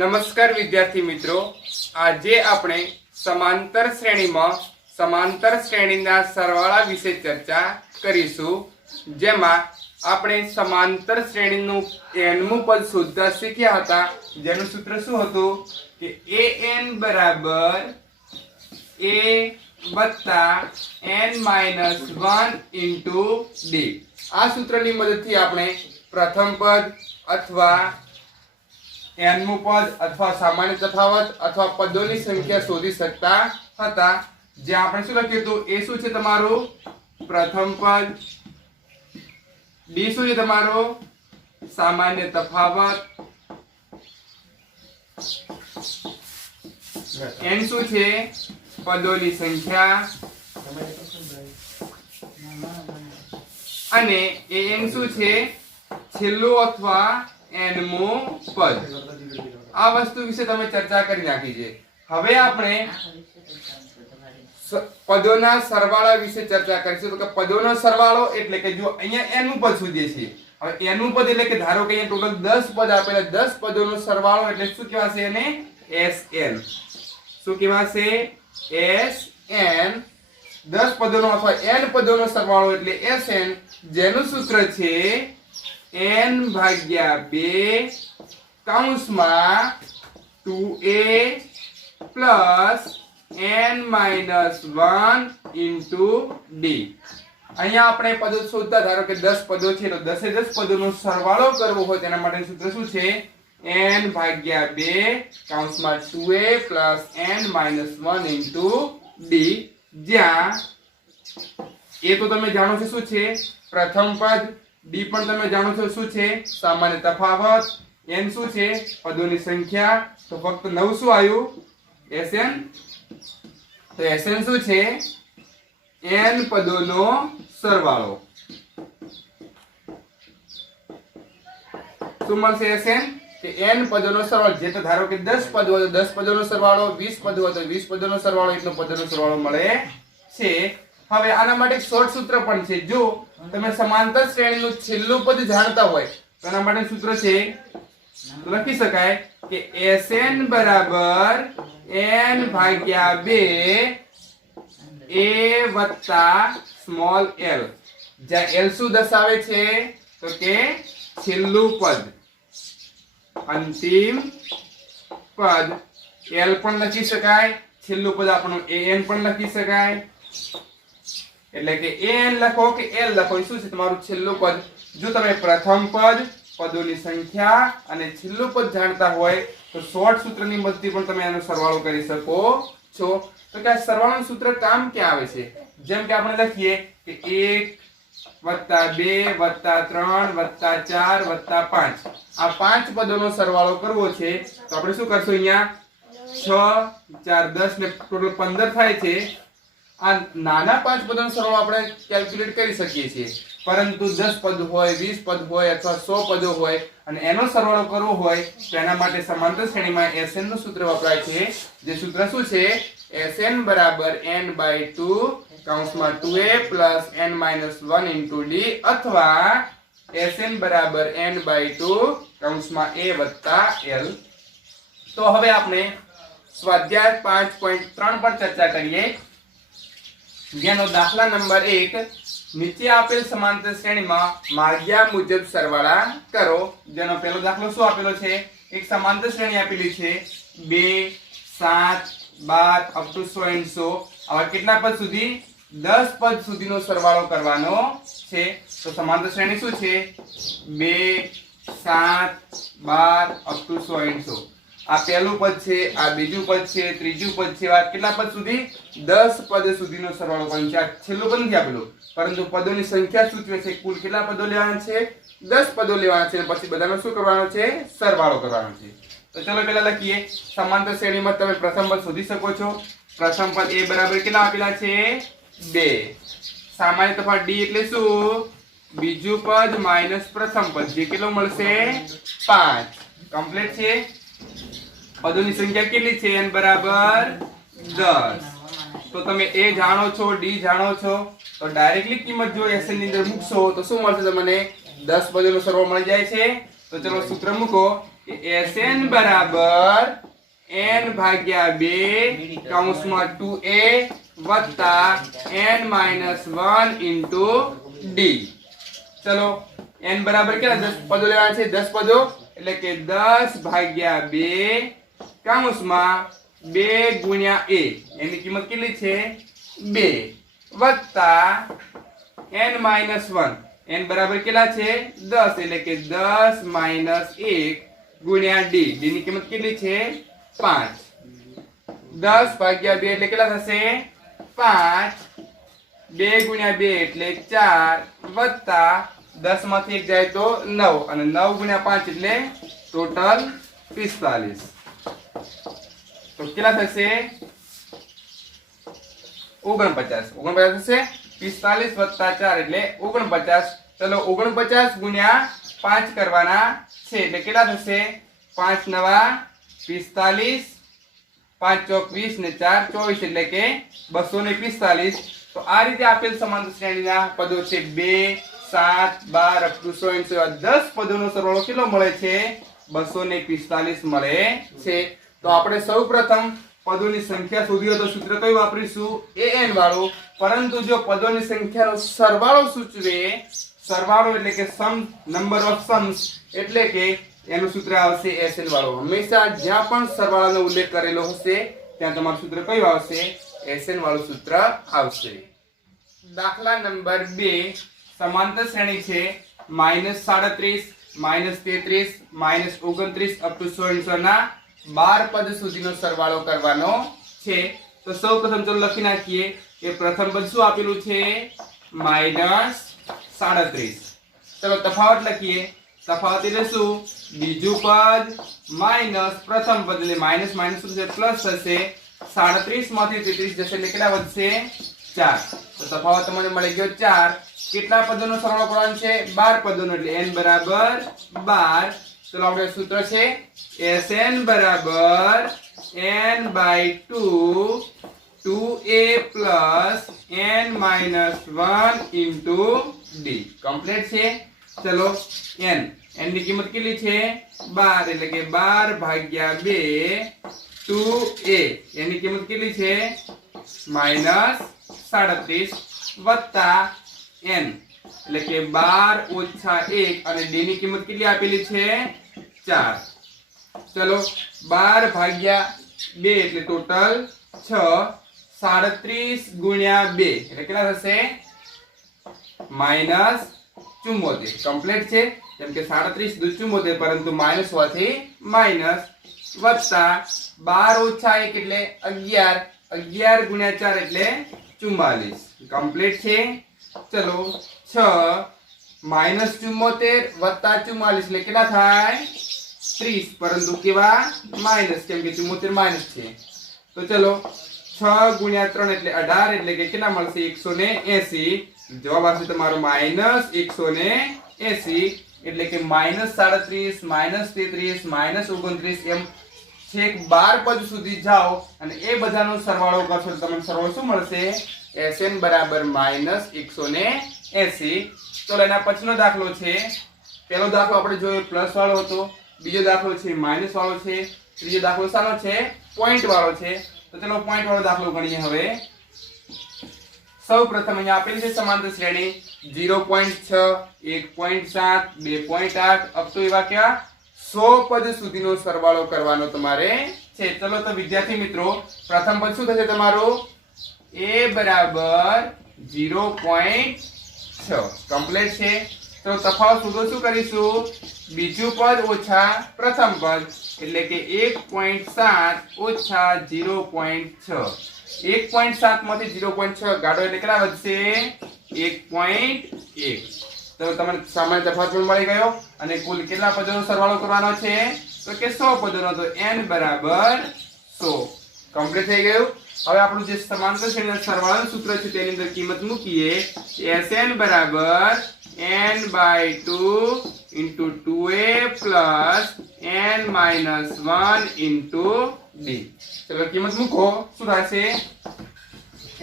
નમસ્કાર વિદ્યાર્થી મિત્રો, આજે આપણે સમાંતર શ્રેણીમાં સમાંતર શ્રેણીના સરવાળા વિશે ચર્ચા કરીશું, જેમાં આપણે સમાંતર શ્રેણીનું nમું પદ શોધતા શીખ્યા હતા, જેનું સૂત્ર શું હતું કે an બરાબર a વત્તા n-1 ઇન્ટુ d. આ સૂત્રની મદદથી આપણે પ્રથમ પદ અથવા nમું પદ અથવા સામાન્ય તફાવત અથવા પદોની સંખ્યા શોધી શકતા હતા. જ્યાં આપણે શું લખ્યું હતું, એ શું છે તમારું પ્રથમ પદ, d શું છે તમારો સામાન્ય તફાવત, n શું છે પદોની સંખ્યા અને an શું છે છેલ્લું અથવા nમું પદ. આ વસ્તુ વિશે તમે ચર્ચા કરી નાખી છે. હવે આપણે પદોના સરવાળા વિશે ચર્ચા કરીશું. તો કે પદોનો સરવાળો એટલે કે જો અહીંયા nમું પદ શોધીએ છીએ. હવે nમું પદ એટલે કે ધારો કે અહીંયા ટોટલ 10 પદ આપેલા, 10 પદોનો સરવાળો એટલે શું કહેવાશે એને? Sn. શું કહેવાશે? Sn. 10 પદોનો અથવા n પદોનો સરવાળો એટલે Sn, જેનું સૂત્ર છે n ભાગ્યા 2 કૌંસમાં 2a plus n-1 into d. અહીંયા આપણે પદો શોધતા, ધારો કે 10 પદો છે તો 10 પદોનો સરવાળો કરવો હોય તેના માટેનું સૂત્ર શું છે? n ભાગ્યા 2 કૌંસમાં 2a plus n-1 into d. જ્યાં એ તો તમે જાણો છો શું છે પ્રથમ પદ, d પણ તમે જાણો છો શું છે સામાન્ય તફાવત, n શું છે પદોની સંખ્યા. તો ફક્ત 9 શું આવ્યું? Sn. તો Sn શું છે? n પદોનો સરવાળો. શું મળશે Sn? કે n પદોનો સરવાળો. જે તો ધારો કે 10 પદ હોય તો 10 પદોનો સરવાળો, 20 પદ હોય તો 20 પદોનો સરવાળો, એટલો પદોનો સરવાળો મળે છે. હવે આના માટે એક શોર્ટ સૂત્ર પણ છે. જો તમે સમાંતર શ્રેણીનું છેલ્લું પદ જાણતા હોય તો એના માટે સૂત્ર છે, લખી શકાય કે Sn બરાબર n ભાગ્યા 2 a વત્તા સ્મોલ l. જ્યાં l શું દર્શાવે છે? તો કે છેલ્લું પદ, અંતિમ પદ. l પણ લખી શકાય, છેલ્લું પદ આપણું an પણ લખી શકાય. એટલે કે an લખો કે l લખો, એ શું છે તમારું છેલ્લું પદ. જો તમે પ્રથમ પદ, પદોની સંખ્યા અને છેલ્લું પદ જાણતા હોય તો શોર્ટ સૂત્રની મદદથી પણ તમે આનો સરવાળો કરી શકો છો. તો કે આ સરવાળાનું સૂત્ર કામ ક્યાં આવે છે? જેમ કે આપણે લખીએ કે 1 + 2 + 3 + 4 + 5. આ 5 પદોનો સરવાળો કરવો છે તો આપણે શું કરશું? અહીંયા 6 4 10 ને ટોટલ 15 થાય છે. આ નાના 5 પદોનો સરવાળો આપણે કેલ્ક્યુલેટ કરી શકીએ છીએ, પરંતુ 10 પદ હોય, 20 પદ હોય અથવા 100 પદો હોય અને એનો સરવાળો કરવો હોય તો એના માટે સમાંતર શ્રેણીમાં Sn નું સૂત્ર વપરાય છે. જે સૂત્ર શું છે? Sn બરાબર n/2 કૌંસમાં 2a plus n-1 into d અથવા Sn બરાબર n/2 કૌંસમાં a વત્તા l. તો હવે આપણે સ્વાધ્યાય 5.3 પર ચર્ચા કરીએ, જેનો દાખલા નંબર 1, નીચે આપેલ સમાંતર શ્રેણીમાં માગ્યા મુજબ સરવાળા કરો. જેનો પહેલો દાખલો શું આપેલો છે? એક સમાંતર શ્રેણી આપેલી છે 2 7 12 અપ ટુ 100. હવે કેટલા પદ સુધી? 10 પદ સુધીનો સરવાળો કરવાનો છે. તો સમાંતર શ્રેણી શું છે? 2 7 12 અપ ટુ 100. આ પહેલું પદ છે, આ બીજું પદ છે, ત્રીજું પદ છે. આ કેટલા પદ સુધી? 10 પદ સુધીનો સરવાળો કરવાનો છે. આ છેલ્લું પદ નથી આપેલું, પરંતુ પદોની સંખ્યા સૂચવે છે. કુલ કેટલા પદો લેવાના છે? 10 પદો લેવાના છે. પછી બધાનો શું કરવાનો છે? સરવાળો કરવાનો છે. તો ચલો પહેલા લખીએ. સમાંતર શ્રેણીમાં તમે પ્રથમ પદ શોધી શકો છો. પ્રથમ પદ a બરાબર કેટલા આપેલા છે? 2. સામાન્ય તફાવત d એટલે શું? બીજું પદ માઈનસ પ્રથમ પદ, જે કેટલો મળશે? 5. કમ્પ્લીટ છે. પદોની સંખ્યા કેટલી છે? n બરાબર 10. તો તમે a જાણો છો, d જાણો છો, તો ડાયરેક્ટલી કિંમત જો Sn ની અંદર મૂકશો તો શું મળશે તમને? 10 પદોનો સરવાળો મળી જાય છે. તો ચલો સૂત્ર મૂકો કે Sn બરાબર n ભાગ્યા 2 કૌંસમાં 2a વત્તા n માઇનસ 1 ઇન્ટુ d. ચલો n બરાબર કેટલા 10 પદો લેવાના છે 10 પદો એટલે કે 10 ભાગ્યા 2 કૌંસમાં 2 ગુણ્યા a એની કિંમત કેટલી છે 2 વત્તા n માઇનસ 1 n બરાબર કેટલા છે 10 એટલે કે 10 માઇનસ 1 ગુણ્યા d d ની કિંમત કેટલી છે 5 10 ભાગ્યા 2 એટલે કેટલા થશે 5 2 ગુણ્યા 2 એટલે 4 વત્તા 10 માંથી 1 જાય તો 9 અને 9 ગુણ્યા 5 એટલે ટોટલ 45. તો કેટલા થશે 49 થશે 45 વત્તા 4 એટલે 49. ચલો 49 ગુણ્યા 5 કરવાના છે એટલે કેટલા થશે 5 નવા 45 5 ચોક 20 ને 4 24 એટલે કે 245. તો આ રીતે આપેલ સમાંતર શ્રેણીના પદો છે 2 7 12 અપ ટુ 100 10 પદોનો સરવાળો કેટલો મળે છે 245 મળે છે. તો આપણે સૌપ્રથમ પદોની સંખ્યા શોધી હોય તો સૂત્ર કયું વાપરીશું an વાળું. પરંતુ જો પદોની સંખ્યાનો સરવાળો સૂચવે સરવાળો એટલે કે સમ નંબર ઓફ सम्स એટલે કે એનું સૂત્ર આવશે SN વાળું. હંમેશા જ્યાં પણ સરવાળાનો ઉલ્લેખ કરેલો હશે ત્યાં તમારું સૂત્ર કયું આવશે SN વાળું સૂત્ર આવશે. દાખલા નંબર 2 સમાંતર શ્રેણી છે -37 -33 -29 અપ ટુ 100 ના 12 પદ સુધીનો સરવાળો કરવાનો છે. તો સૌપ્રથમ ચલો લખી નાખીએ કે પ્રથમ પદ શું આપેલું છે -37. ચલો તફાવત લખીએ. તફાવત એટલે શું બીજું પદ માઈનસ પ્રથમ પદ એટલે માઈનસ માઈનસ શું થશે પ્લસ થશે 37 માંથી 33 જશે એટલે કેટલા વધશે 4. તો તફાવત તમને મળી ગયો 4. કેટલા પદોનો સરવાળો કરવાનો છે 12 પદોનો એટલે n બરાબર 12. ચલો આપણે સૂત્ર છે Sn બરાબર n/2 2a plus n minus 1 into d. Complete છે. ચલો n ની કિંમત કેટલી છે 12 એટલે કે 12 ભાગ્યા 2 2a એની કિંમત કેટલી છે -37 વત્તા n એટલે કે 12 ઓછા 1 અને d ની કિંમત કેટલી આપેલી છે 4. ચલો 12 ભાગ્યા 2 એટલે ટોટલ 6 37 ગુણ્યા 2 એટલે કેટલા થશે -74. કમ્પ્લીટ છે કેમ કે 37 દુ 74 પરંતુ માઈનસ હોવાથી માઈનસ વત્તા 12 ઓછા 1 એટલે 11 11 ગુણ્યા 4 એટલે 44. કમ્પ્લીટ છે. ચલો 6 -74 વત્તા 44 એટલે કેટલા થાય 30 પરંતુ કેવા માઈનસ કેમ કે 74 માઈનસ છે. તો ચલો 6 ગુણ્યા 3 એટલે 18 એટલે કે કેટલા મળશે 180. જવાબ આવશે તમારો -180 એટલે કે -37 -33 -29 એમ છેક 12 પદ સુધી જાઓ અને એ બધાનો સરવાળો કરશો તો તમને સરવાળો શું મળશે Sn બરાબર -180. તો એના પછીનો દાખલો છે. પહેલો દાખલો આપણે જોયો પ્લસ વાળો હતો, બીજો દાખલો છે માઈનસ વાળો છે, ત્રીજો દાખલો શાનો છે પોઈન્ટ વાળો છે. તો ચલો પોઈન્ટ વાળો દાખલો ગણીએ. હવે સૌપ્રથમ અહીંયા આપેલી છે સમાંતર શ્રેણી 0.6 1.7 2.8 અપ ટુ એવા કેવા 100 પદ સુધીનો સરવાળો કરવાનો તમારે છે. ચલો તો વિદ્યાર્થી મિત્રો પ્રથમ પદ શું થશે તમારું a બરાબર 0.6. કમ્પ્લીટ છે. તો તફાવત શોધો શું કરીશું બીજું પદ ઓછા પ્રથમ પદ એટલે કે 1.7 ઓછા 0.6. 1.7 માંથી 0.6 ગાડો એટલે કેટલા વધશે 1.1. તો તમને સામાન્ય તફાવત પણ મળી ગયો અને કુલ કેટલા પદોનો સરવાળો કરવાનો છે તો કે 100 પદોનો. તો n બરાબર 100. કમ્પ્લીટ થઈ ગયું. હવે આપણું જે સમાંતર શ્રેણીના સરવાળાનું સૂત્ર છે તેની અંદર કિંમત મૂકીએ. Sn બરાબર n/2 into 2a plus n minus 1 into d. ચલો કિંમત મૂકો શું થશે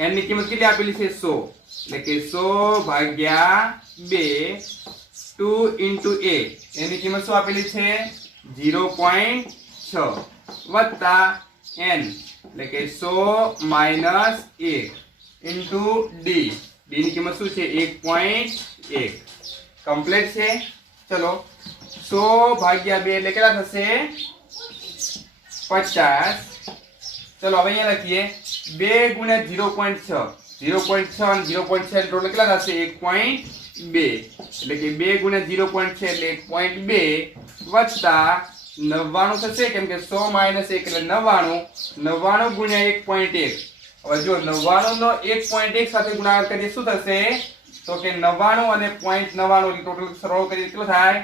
n ની કિંમત કેટલી આપેલી છે 100 એટલે કે 100 ભાગ્યા 2 2 into a એની કિંમત શું આપેલી છે 0.6 વત્તા n એટલે કે 100 minus 1 into d ની કિંમત શું છે 1.1 કમ્પ્લીટ છે। ચલો 100 ભાગ્યા 2 એટલે કેટલા થશે 50। ચલો હવે અહીંયા લખીએ 2 ગુણ્યા 0.6 0.6 અને 0.6 ટોટલ કેટલા થશે 1.2 એટલે કે 2 ગુણ્યા 0.6 એટલે 1.2 વત્તા 99 થશે કેમ કે 100 minus 1 એટલે 99 99 ગુણ્યા 1.1 હવે જો 99 નો 1.1 સાથે ગુણાકાર કરીએ શું થશે તો કે 99 અને 0.99 ટોટલ સરવાળો કરીએ કેટલો થાય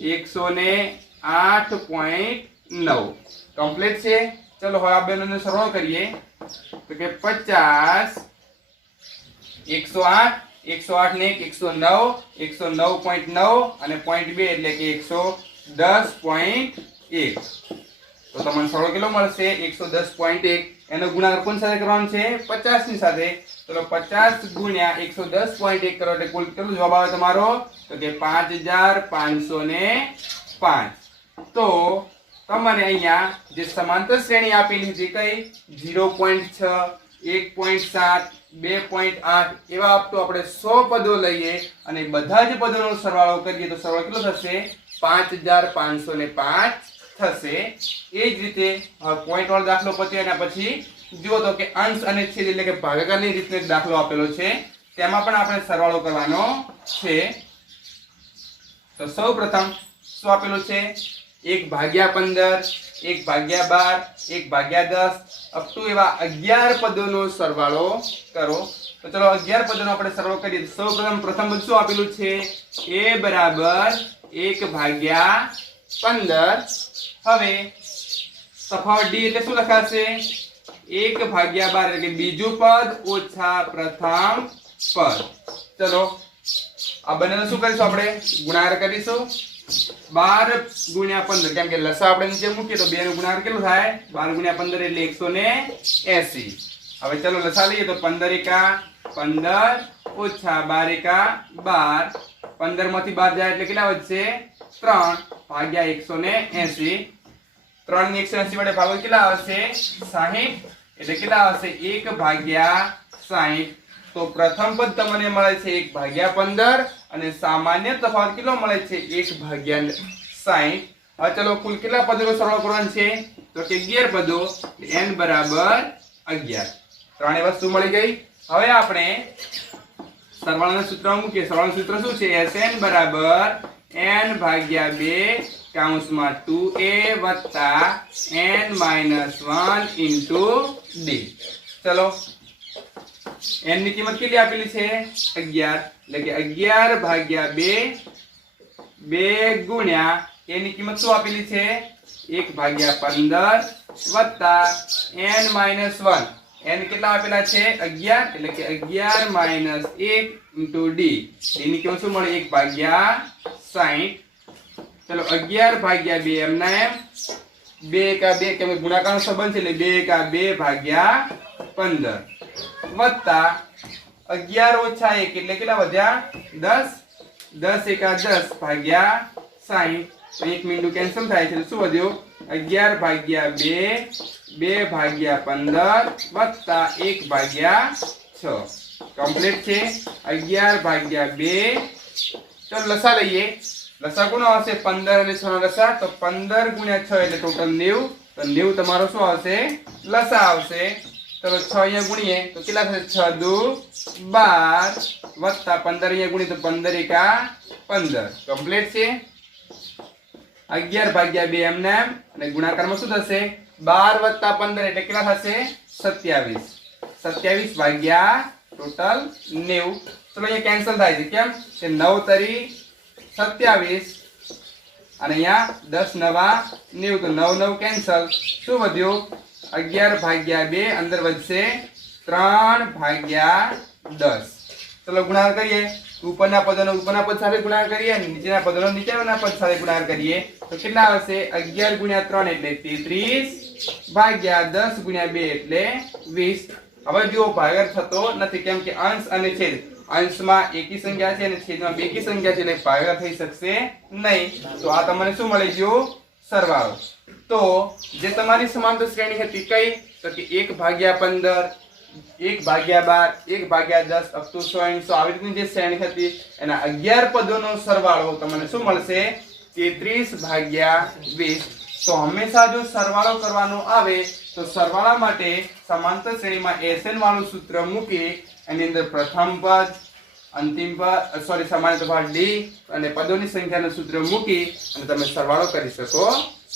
108.9 કમ્પ્લીટ છે। ચલો હવે આ બેનો સરવાળો કરીએ તો કે 50 108 108 ને 109 109.9 અને 0.2 એટલે કે 110.1 તો તમને સરવાળો કેટલો મળશે 110.1 એનો ગુણાકાર કોની સાથે કરવાનો છે 50 ની સાથે। ચલો 50 ગુણ્યા 110.1 કરો એટલે કુલ કેટલો જવાબ આવે તમારો તો કે 5505। તો તમને અહીંયા જે સમાંતર શ્રેણી આપેલી છે કઈ 0.6 1.7 2.8 એવા આપતો આપણે 100 પદો લઈએ અને બધા જ પદોનો સરવાળો કરીએ તો સરવાળો કેટલો થશે 5505 થશે। એ જ રીતે પોઈન્ટ વાળો દાખલો પત્યો એના પછી જુઓ તો કે અંશ અને છેદ એટલે કે ભાગાકારની રીતનો એક દાખલો આપેલો છે તેમાં પણ આપણે સરવાળો કરવાનો છે। તો સૌપ્રથમ શું આપેલું છે 1/15 1/12 1/10 અપ ટુ એવા 11 પદોનો સરવાળો કરો। તો ચલો 11 પદોનો આપણે સરવાળો કરીએ તો સૌપ્રથમ પ્રથમ પદ શું આપેલું છે a બરાબર 1/15 હવે તફાવત d એટલે શું લખાશે 1/12 એટલે કે બીજું પદ ઓછા પ્રથમ પદ। ચલો આ બંનેનો શું કરીશું આપણે ગુણાકાર કરીશું 12 ગુણ્યા 15 કેમ કે લસા આપણે નીચે મૂકીએ તો 2 નો ગુણાકાર કેટલો થાય 12 ગુણ્યા 15 એટલે 180। હવે ચલો લસા લઈએ તો 15 એકા 15 ઓછા 12 એકા 12 15 માંથી 12 જાય એટલે કેટલા વધશે 3 ભાગ્યા 180 3 ને 180 વડે ભાગો કેટલા આવશે 60 એટલે કેટલા આવશે 1/60। તો પ્રથમ પદ તમને મળે છે 1/15 અને સામાન્ય તફાવત કેટલો મળે છે 1/60। હવે ચલો કુલ કેટલા પદોનો સરવાળો કરવાનો છે તો કે 11 પદો n બરાબર 11 ત્રણે વસ્તુ મળી ગઈ। હવે આપણે સરવાળાના સૂત્રમાં મૂકીએ સરવાળાનું સૂત્ર શું છે Sn બરાબર n/2 કૌંસમાં 2a વત્તા n-1 into d। ચલો n ની કિંમત કેટલી આપેલી છે 11 એટલે કે 11/2 2 ગુણ્યા a ની કિંમત શું આપેલી છે 1/15 વત્તા n-1 n કેટલા આપેલા છે 11 એટલે કે 11 - 1 into d ની કિંમત શું મળે 1/60। ચલો 11/2 એમના એમ 2 કા 2 કેમ ગુણાકારનો સંબંધ છે એટલે 2 કા 2/15 વત્તા 11 ઓછા 1 એટલે કેટલા વધ્યા 10 10 એકા 10 ભાગ્યા 60 તો 1 મિનિટ કેન્સલ થાય છે શું વધ્યો 11/2 2/15 વત્તા 1/6 કમ્પ્લીટ છે 11/2 ચલો લસા લઈએ લસા કોનો આવશે 15 અને 6 નો લસા તો 15 ગુણ્યા 6 એટલે ટોટલ 90 તો 90 તમારો શું આવશે લસા આવશે। ચલો 6 અહીંયા ગુણીએ તો કેટલા થશે 6 દુ 12 વત્તા 15 અહીંયા ગુણીએ તો 15 એકા 15 કમ્પ્લીટ છે 11/2 એમને અને ગુણાકારમાં શું થશે 12 વત્તા 15 એટલે કેટલા થશે 27 27 ભાગ્યા ટોટલ 90 ચલો અહીંયા કેન્સલ થાય છે કેમ કે 9 તરી 27 અને અહીંયા 10 નવા 90 તો 9 9 કેન્સલ શું વધ્યું 11/2 અંદર વધશે 3/10 ચલો ગુણાકાર કરીએ ઉપરના પદોનો ઉપરના પદ સાથે ગુણાકાર કરીએ અને નીચેના પદોનો નીચેના પદ સાથે ગુણાકાર કરીએ તો કેટલા આવશે 11 ગુણ્યા 3 એટલે 33 ભાગ્યા 10 ગુણ્યા 2 એટલે 20। હવે જો ભાગાકાર થતો નથી કેમ કે અંશ અને છેદ અંશમાં એકી સંખ્યા છે અને છેદમાં બેકી સંખ્યા છે એટલે ભાગાકાર થઈ શકશે નહીં. તો આ તમને શું મળી ગયું? સરવાળો. તો જે તમારી સમાંતર શ્રેણી હતી કઈ? તો કે 1/15, 1/12, 1/10 up to 100 આવી રીતની જે શ્રેણી હતી એના 11 પદોનો સરવાળો તમને શું મળશે? 33/20. તો હંમેશા જો સરવાળો કરવાનો આવે તો સરવાળા માટે સમાંતર શ્રેણીમાં SN વાળું સૂત્ર મૂકી એની અંદર પ્રથમ પદ, અંતિમ પદ, સમાંતર ભાગ D અને પદોની સંખ્યાનું સૂત્ર મૂકી અને તમે સરવાળો કરી શકો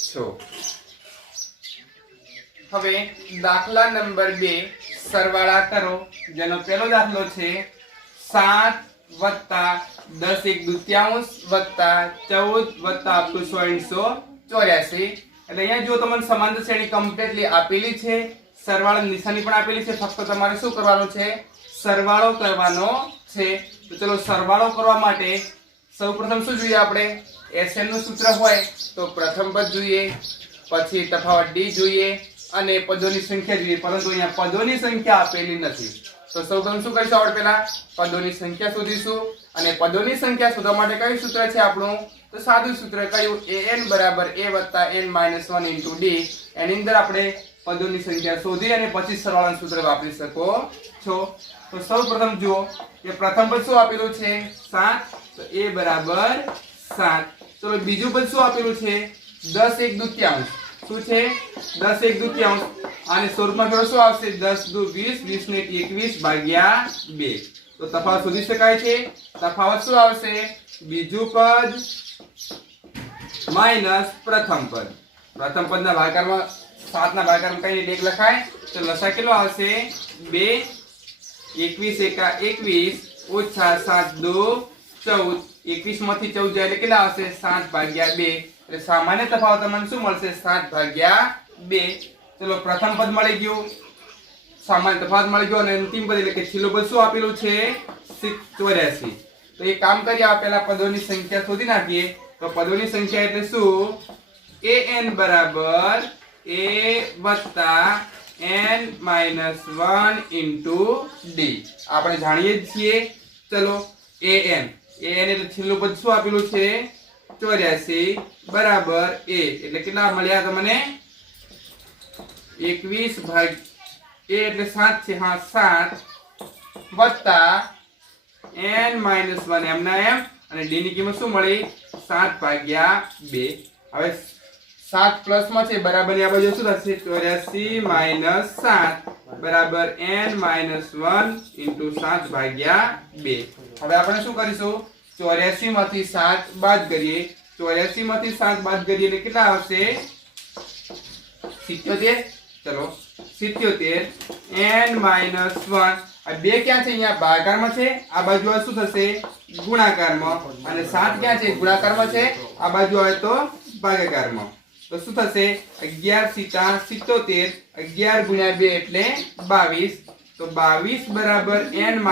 છો. હવે દાખલા નંબર 2 સરવાળા કરો. જેનો પહેલો દાખલો છે 7 + 10 1/2 + 14 + 184. એટલે અહીંયા જો તમને સમાંતર શ્રેણી કમ્પ્લીટલી આપેલી છે, સરવાળાની નિશાની પણ આપેલી છે, ફક્ત તમારે શું કરવાનું છે? સરવાળો કરવાનો છે. તો ચલો સરવાળો કરવા માટે સૌપ્રથમ શું જોઈએ? આપણે SN નું સૂત્ર હોય તો પ્રથમ પદ જોઈએ, પછી તફાવત D જોઈએ અને પદોની સંખ્યા જોઈએ, પરંતુ અહીંયા પદોની સંખ્યા આપેલી નથી. તો સૌપ્રથમ શું કરીશું? આપણે પહેલા પદોની સંખ્યા શોધીશું અને પદોની સંખ્યા શોધવા માટે કયું સૂત્ર છે આપણું? તો સાદું સૂત્ર કયું? AN = A+N - 1 × D. એની અંદર આપણે પદોની સંખ્યા શોધી અને પછી સરવાળાનું સૂત્ર વાપરી શકો છો. તો સૌપ્રથમ જુઓ કે પ્રથમ પદ શું આપેલું છે? 7. તો A = 7. તો બીજું પદ શું આપેલું છે? 10/1/2. શું છે? 10/1/2. આને સ્વરૂપમાં કરો શું આવશે? 10 × 2 = 20, 20 × 1 = 21/2. તો તફાવત શોધી શકાય છે. તફાવત શું આવશે? બીજું પદ માઈનસ પ્રથમ પદ. પ્રથમ પદના ભાગાકારમાં 7 ના ભાગાકારમાં કઈ 1 લખાય તો લસા કેટલો આવશે? 2. 21 × 1 = 21 - 7 × 2 = 14. 21 માંથી 14 જાય એટલે કેટલા આવશે? 7/2. એટલે સામાન્ય તફાવત તમને શું મળશે? 7/2. ચલો પ્રથમ પદ મળી ગયું, સામાન્ય તફાવત મળી ગયો અને અંતિમ પદ એટલે કે છેલ્લું પદ શું આપેલું છે? 84. તો એ કામ કરીએ, આ પહેલા પદોની સંખ્યા શોધી નાખીએ. તો પદોની સંખ્યા એટલે શું? AN = A+N - 1 × D. આપણે જાણીએ છીએ. ચલો AN એટલે છેલ્લું પદ શું આપેલું છે? 84 = A એટલે કેટલા મળ્યા તમને? 21/A એટલે 7 છે. હા 7 + N - 1 એમના એમ અને D ની કિંમત શું મળી? 7/2. હવે 7 પ્લસમાં છે બરાબરની આ બાજુ શું થશે? 84 - 7 = N - 1 × 7/2. હવે આપણે શું કરીશું? 84 માંથી 7 બાદ કરીએ. 84 માંથી 7 બાદ કરીએ એટલે કેટલા આવશે? 77. ચલો 77 N - 1. આ બે ક્યાં છે? અહીંયા ભાગાકારમાં છે, આ બાજુ આવે શું થશે? ગુણાકારમાં. અને 7 ક્યાં છે? ગુણાકારમાં છે, આ બાજુ આવે તો ભાગાકારમાં. તો શું થશે? 11 × 77. 11 × 2 એટલે 22. તો 22 = N - 1.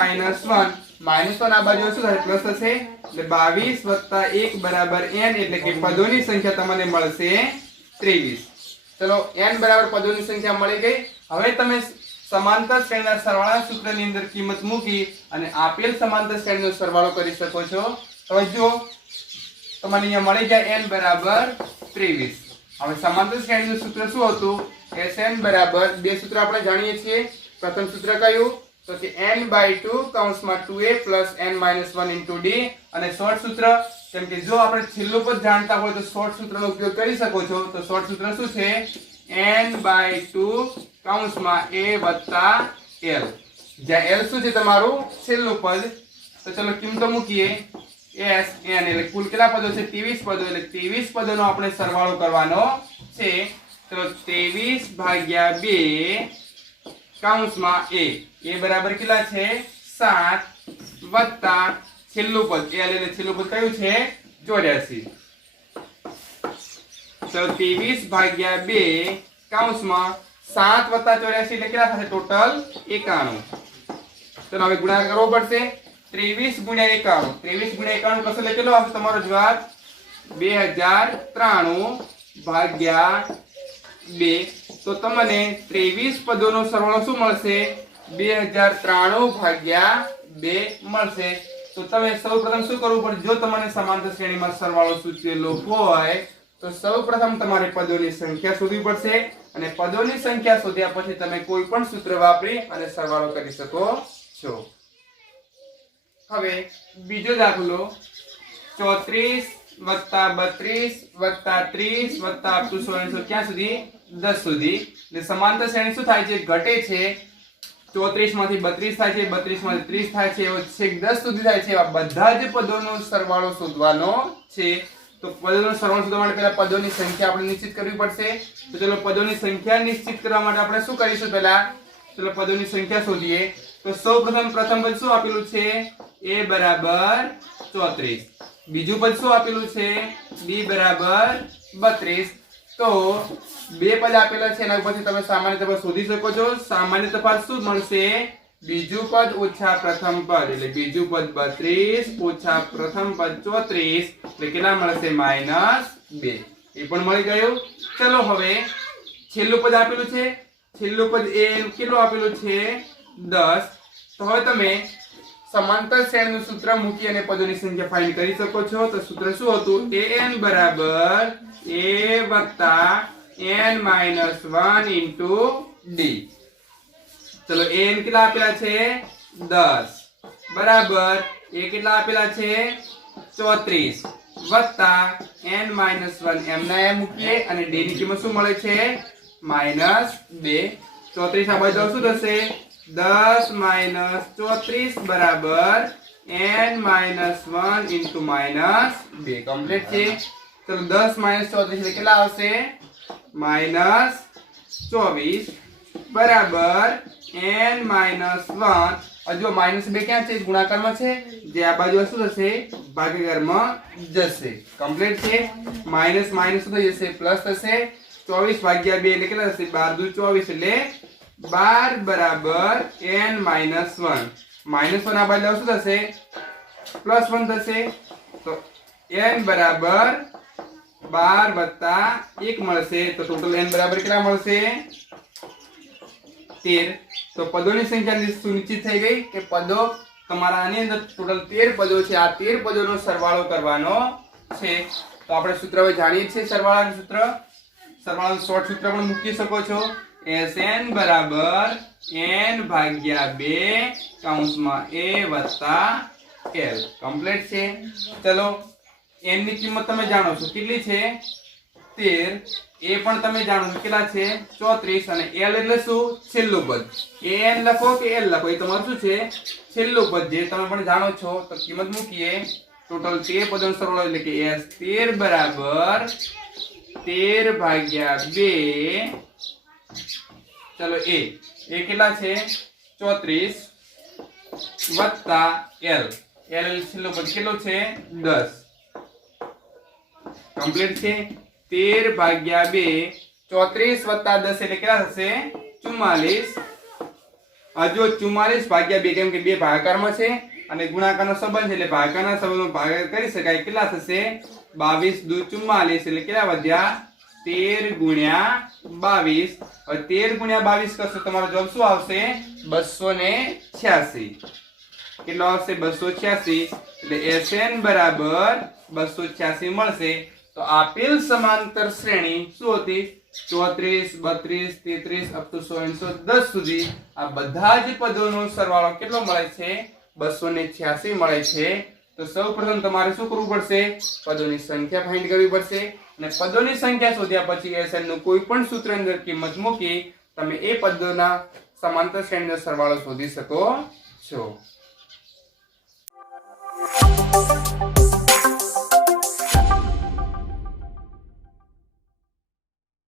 -1 આ બાજુ શું થશે? પ્લસ થશે એટલે 22 + 1 = N એટલે કે પદોની સંખ્યા તમને મળશે 23. ચલો N બરાબર પદોની સંખ્યા મળી ગઈ. હવે તમે સમાંતર શ્રેણીના સરવાળા સૂત્રની અંદર કિંમત મૂકી અને આપેલ સમાંતર શ્રેણીનો સરવાળો કરી શકો છો. હવે જો તમને અહીંયા મળી જાય N = 23. હવે સમાંતર શ્રેણીનું સૂત્ર શું હતું? SN = બે સૂત્ર આપણે જાણીએ છીએ. પ્રથમ સૂત્ર કયું? તો કે N/2 + 2A + N - 1 × D. અને શોર્ટ સૂત્ર, કેમ કે જો આપણે છેલ્લું પદ જાણતા હોય તો શોર્ટ સૂત્રનો ઉપયોગ કરી શકો છો. તો શોર્ટ સૂત્ર શું છે? N/2 + A + L. જ્યાં L શું છે? તમારું છેલ્લું પદ. તો ચલો કિંમતો મૂકીએ. SN એટલે કુલ કેટલા પદો છે? 23 પદો. એટલે 23 પદોનો આપણે સરવાળો કરવાનો છે. ચલો 23/2 કૌંસમાં A. A બરાબર કેટલા છે? 7 વત્તા છેલ્લું પદ L એટલે છેલ્લું પદ કયું છે? 84. તો 23/2 કૌંસમાં 7 વત્તા 84 એટલે કેટલા થશે? ટોટલ 91. ચલો હવે ગુણાકાર કરવો પડશે. 23 × 91. 23 × 91 કરશો એટલે કેટલો આવશે તમારો જવાબ? 2093/2. તો તમને 23 પદોનો સરવાળો શું મળશે? 2093/2. 2 મળશે। તો તમે સૌપ્રથમ શું કરવું પડે, જો તમને સમાંતર શ્રેણીમાં સરવાળો સૂચવેલો હોય તો સૌપ્રથમ તમારે પદોની સંખ્યા શોધવી પડશે અને પદોની સંખ્યા શોધ્યા પછી તમે કોઈ પણ સૂત્ર વાપરી અને સરવાળો કરી શકો છો। હવે બીજો દાખલો 34 વત્તા 32 વત્તા 30 વત્તા અપ ટુ 100 ક્યાં સુધી 10 સુધી। એટલે સમાંતર શ્રેણી શું થાય છે, ઘટે છે। 34 માંથી 32 થાય છે, 32 માંથી 30 થાય છે, એવો છેક 10 સુધી થાય છે। એવા બધા જ પદોનો સરવાળો શોધવાનો છે। તો પદોનો સરવાળો શોધવા માટે પહેલા પદોની સંખ્યા આપણે નિશ્ચિત કરવી પડશે। તો ચલો પદોની સંખ્યા નિશ્ચિત કરવા માટે આપણે શું કરીશું, પહેલા ચલો પદોની સંખ્યા શોધીએ। તો સૌપ્રથમ પ્રથમ પદ શું આપેલું છે, a બરાબર 34। બીજું પદ શું આપેલું છે, b બરાબર 32। તો બે પદ આપેલા છે, એના ઉપરથી તમે સામાન્ય તફાવત શોધી શકો છો। સામાન્ય તફાવત શું મળશે, બીજું પદ ઓછા પ્રથમ પદ, એટલે બીજું પદ 32 ઓછા પ્રથમ પદ 34, એટલે કેટલા મળશે, -2। એ પણ મળી ગયું। ચલો હવે છેલ્લું પદ આપેલું છે, છેલ્લું પદ એ કેટલું આપેલું છે, 10। તો હવે તમે સમાંતર શ્રેણીનું સૂત્ર મૂકી અને પદોની સંખ્યા ફાઇન્ડ કરી શકો છો। તો સૂત્ર શું હતું, an બરાબર a વત્તા n માઈનસ 1 ઇન્ટુ d। ચલો an કેટલા આપેલા છે, 10 બરાબર a કેટલા આપેલા છે, 34 વત્તા n માઈનસ 1 એમના એમ મૂકીએ અને d ની કિંમત શું મળે છે, -2। 34 આ બાજુ શું થશે, 10 માઈનસ 34 બરાબર n માઈનસ 1 ઇન્ટુ -2 કમ્પ્લીટ છે। ચલો 10 માઈનસ 34 એટલે કેટલા આવશે, -24 બરાબર n માઈનસ 1। હજુ -2 ક્યાં છે, ગુણાકારમાં છે, જે આ બાજુ શું થશે, ભાગાકારમાં જશે। કમ્પ્લીટ છે। માઈનસ માઈનસ શું થઈ જશે, પ્લસ થશે। 24 ભાગ્યા 2 એટલે કેટલા થશે, 12 દુ 24 એટલે 12 બરાબર n માઈનસ 1। -1 આ બાજુ શું થશે, +1 થશે। તો n બરાબર 12 વત્તા 1 મળશે। તો ટોટલ n બરાબર કેટલા મળશે, 13। તો પદોની સંખ્યા સુનિશ્ચિત થઈ ગઈ કે પદો તમારા આની અંદર ટોટલ 13 પદો છે। આ 13 પદોનો સરવાળો કરવાનો છે। તો આપણે સૂત્ર હવે જાણીએ છીએ, સરવાળાનું સૂત્ર, સરવાળાનું શોર્ટ સૂત્ર પણ મૂકી શકો છો। Sn બરાબર n ભાગ્યા 2 કૌંસમાં a વત્તા l કમ્પ્લીટ છે। ચલો n ની કિંમત તમે જાણો છો કેટલી છે, 13। એ પણ તમે જાણો છો કેટલા છે, 34 અને l એટલે શું, છેલ્લું પદ। an લખો કે l લખો એ તમારું શું છે, છેલ્લું પદ, જે તમે પણ જાણો છો। તો કિંમત મૂકીએ, ટોટલ 13 પદોનો સરવાળો એટલે કે S13 બરાબર 13 ભાગ્યા 2। ચલો એ કેટલા છે, 34 વત્તા l છેલ્લું પદ કેટલું છે, 10 કમ્પ્લીટ છે। 13 ભાગ્યા 2, 34 વત્તા 10 એટલે કેટલા થશે, 44। હજુ 44 ભાગ્યા 2 કેમ કે 2 ભાગાકારમાં છે અને ગુણાકારનો સંબંધ છે એટલે ભાગાકારના સંબંધમાં ભાગાકાર કરી શકાય। કેટલા થશે, 22 દુ 44 એટલે કેટલા વધ્યા, 13 ગુણ્યા 22। હવે 13 ગુણ્યા 22 કરશો તમારો જવાબ શું આવશે, 286। કેટલો આવશે, 286। એટલે Sn બરાબર 286 મળશે। તો આપેલ સમાંતર શ્રેણી શું હતી, 34 32 33 અપ ટુ 110 સુધી આ બધા જ પદોનો સરવાળો કેટલો મળે છે, 286 મળે છે। તો સૌપ્રથમ તમારે શું કરવું પડશે, પદોની સંખ્યા ફાઇન્ડ કરવી પડશે અને પદોની સંખ્યા શોધ્યા પછી Sn નું કોઈ પણ સૂત્ર અંદર કિંમત મૂકી તમે એ પદોના સમાંતર શ્રેણીનો સરવાળો શોધી શકો છો।